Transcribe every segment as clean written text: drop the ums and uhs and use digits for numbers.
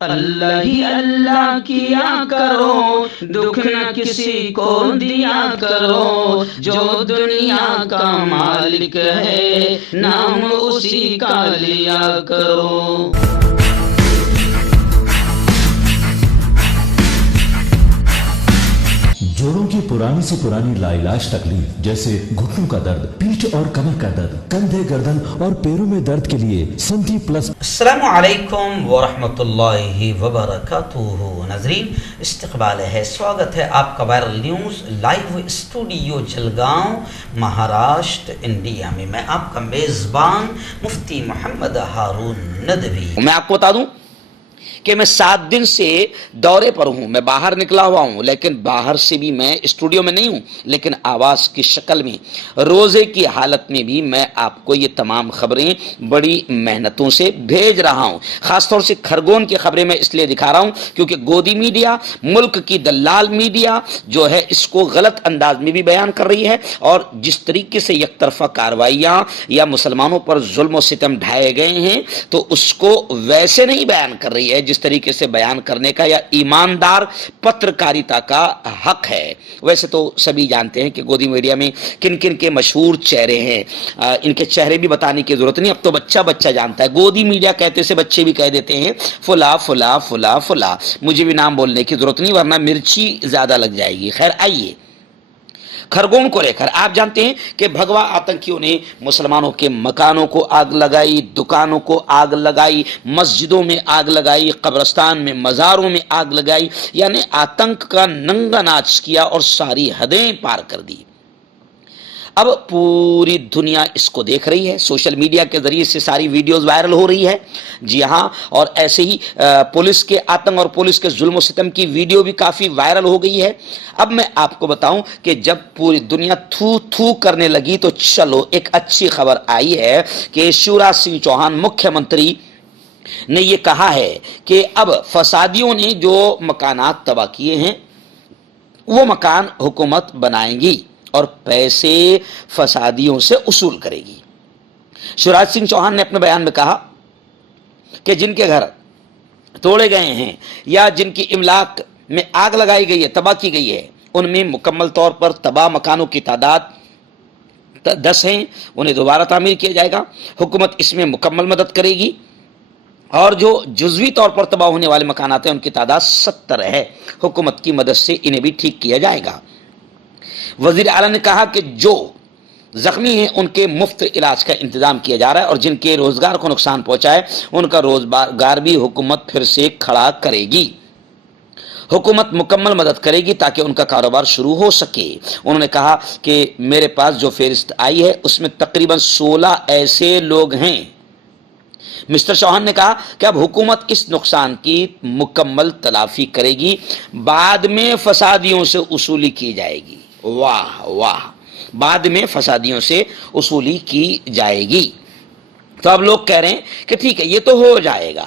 اللہ ہی اللہ کیا کرو، دکھ نہ کسی کو دیا کرو، جو دنیا کا مالک ہے نام اسی کا لیا کرو۔ جوڑوں کی پرانی سے پرانی لاعلاج تکلیف جیسے گھٹنوں کا درد، پیٹھ اور کمر کا درد، کندھے، گردن اور پیروں میں درد کے لیے سنٹی پلس۔ السلام علیکم ورحمۃ اللہ وبرکاتہ۔ ناظرین، استقبال ہے، سواگت ہے آپ کا viral news live studio Jalgaon, Maharashtra, India میں۔ میں آپ کا میزبان مفتی محمد ہارون ندوی۔ میں آپ کو بتا دوں کہ میں 7 دن سے دورے پر ہوں، میں باہر نکلا ہوا ہوں، لیکن باہر سے بھی میں اسٹوڈیو میں نہیں ہوں، لیکن آواز کی شکل میں روزے کی حالت میں بھی میں آپ کو یہ تمام خبریں بڑی محنتوں سے بھیج رہا ہوں۔ خاص طور سے کھرگون کی خبریں میں اس لیے دکھا رہا ہوں کیونکہ گودی میڈیا، ملک کی دلال میڈیا جو ہے اس کو غلط انداز میں بھی بیان کر رہی ہے، اور جس طریقے سے یک طرفہ کارروائیاں یا مسلمانوں پر ظلم و ستم ڈھائے گئے ہیں تو اس کو ویسے نہیں بیان کر رہی ہے جس طریقے سے بیان کرنے کا یا ایماندار پترکاریتا کا حق ہے۔ ویسے تو سبھی جانتے ہیں کہ گودی میڈیا میں کن کن کے مشہور چہرے ہیں، ان کے چہرے بھی بتانے کی ضرورت نہیں، اب تو بچہ بچہ جانتا ہے۔ گودی میڈیا کہتے سے بچے بھی کہہ دیتے ہیں فلا فلا فلا فلا، مجھے بھی نام بولنے کی ضرورت نہیں ورنہ مرچی زیادہ لگ جائے گی۔ خیر، آئیے کھرگون کو لے کر، آپ جانتے ہیں کہ بھگوا آتنکیوں نے مسلمانوں کے مکانوں کو آگ لگائی، دکانوں کو آگ لگائی، مسجدوں میں آگ لگائی، قبرستان میں، مزاروں میں آگ لگائی، یعنی آتنک کا ننگا ناچ کیا اور ساری حدیں پار کر دی۔ اب پوری دنیا اس کو دیکھ رہی ہے، سوشل میڈیا کے ذریعے سے ساری ویڈیوز وائرل ہو رہی ہے۔ جی ہاں، اور ایسے ہی پولیس کے آتنک اور پولیس کے ظلم و ستم کی ویڈیو بھی کافی وائرل ہو گئی ہے۔ اب میں آپ کو بتاؤں کہ جب پوری دنیا تھو تھو کرنے لگی تو چلو ایک اچھی خبر آئی ہے کہ شیوراج سنگھ چوہان مکھیہ منتری نے یہ کہا ہے کہ اب فسادیوں نے جو مکانات تباہ کیے ہیں وہ مکان حکومت بنائیں گی اور پیسے فسادیوں سے اصول کرے گی۔ شیوراج سنگھ چوہان نے اپنے بیان میں کہا کہ جن کے گھر توڑے گئے ہیں یا جن کی املاک میں آگ لگائی گئی ہے، تباہ کی گئی ہے، ان میں مکمل طور پر تباہ مکانوں کی تعداد 10 ہیں، انہیں دوبارہ تعمیر کیا جائے گا۔ حکومت اس میں مکمل مدد کرے گی، اور جو جزوی طور پر تباہ ہونے والے مکانات ہیں ان کی تعداد 70 ہے، حکومت کی مدد سے انہیں بھی ٹھیک کیا جائے گا۔ وزیر اعلیٰ نے کہا کہ جو زخمی ہیں ان کے مفت علاج کا انتظام کیا جا رہا ہے، اور جن کے روزگار کو نقصان پہنچا ہے ان کا روزگار بھی حکومت پھر سے کھڑا کرے گی۔ حکومت مکمل مدد کرے گی تاکہ ان کا کاروبار شروع ہو سکے۔ انہوں نے کہا کہ میرے پاس جو فہرست آئی ہے اس میں تقریباً 16 ایسے لوگ ہیں۔ مسٹر چوہان نے کہا کہ اب حکومت اس نقصان کی مکمل تلافی کرے گی، بعد میں فسادیوں سے وصولی کی جائے گی۔ واہ واہ، بعد میں فسادیوں سے وصولی کی جائے گی۔ تو اب لوگ کہہ رہے ہیں کہ ٹھیک ہے یہ تو ہو جائے گا،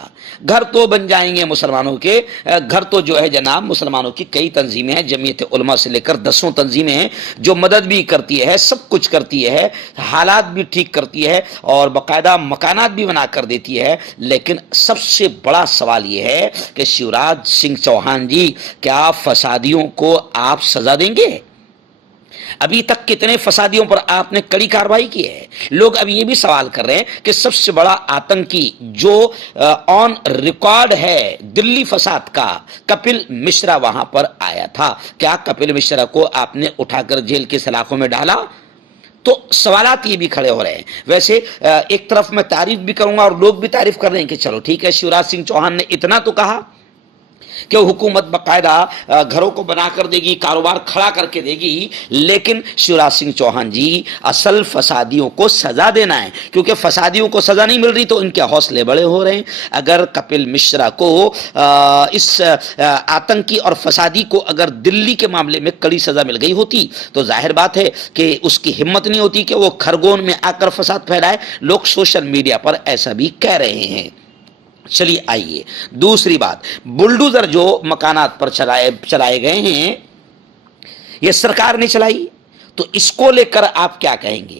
گھر تو بن جائیں گے مسلمانوں کے، گھر تو جو ہے جناب مسلمانوں کی کئی تنظیمیں ہیں، جمعیت علماء سے لے کر 10 تنظیمیں ہیں جو مدد بھی کرتی ہے، سب کچھ کرتی ہے، حالات بھی ٹھیک کرتی ہے اور باقاعدہ مکانات بھی بنا کر دیتی ہے۔ لیکن سب سے بڑا سوال یہ ہے کہ شیوراج سنگھ چوہان جی، کیا فسادیوں کو آپ سزا دیں گے؟ ابھی تک کتنے فسادیوں پر آپ نے کڑی کارروائی کی ہے؟ لوگ اب یہ بھی سوال کر رہے ہیں کہ سب سے بڑا آتنکی جو آن ریکارڈ ہے دلی فساد کا، کپل مشرا وہاں پر آیا تھا، کیا کپل مشرا کو آپ نے اٹھا کر جیل کے سلاخوں میں ڈالا؟ تو سوالات یہ بھی کھڑے ہو رہے ہیں۔ ویسے ایک طرف میں تعریف بھی کروں گا اور لوگ بھی تعریف کر رہے ہیں کہ چلو ٹھیک ہے، شیوراج سنگھ چوہان نے اتنا تو کہا کہ حکومت باقاعدہ گھروں کو بنا کر دے گی، کاروبار کھڑا کر کے دے گی، لیکن شیوراج سنگھ چوہان جی اصل فسادیوں کو سزا دینا ہے، کیونکہ فسادیوں کو سزا نہیں مل رہی تو ان کے حوصلے بڑے ہو رہے ہیں۔ اگر کپل مشرا کو اس آتنکی اور فسادی کو اگر دلی کے معاملے میں کڑی سزا مل گئی ہوتی تو ظاہر بات ہے کہ اس کی ہمت نہیں ہوتی کہ وہ کھرگون میں آ کر فساد پھیلائے۔ لوگ سوشل میڈیا پر ایسا بھی کہہ رہے ہیں۔ چلیے آئیے دوسری بات، بلڈوزر جو مکانات پر چلائے گئے ہیں یہ سرکار نے چلائی، تو اس کو لے کر آپ کیا کہیں گے؟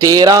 13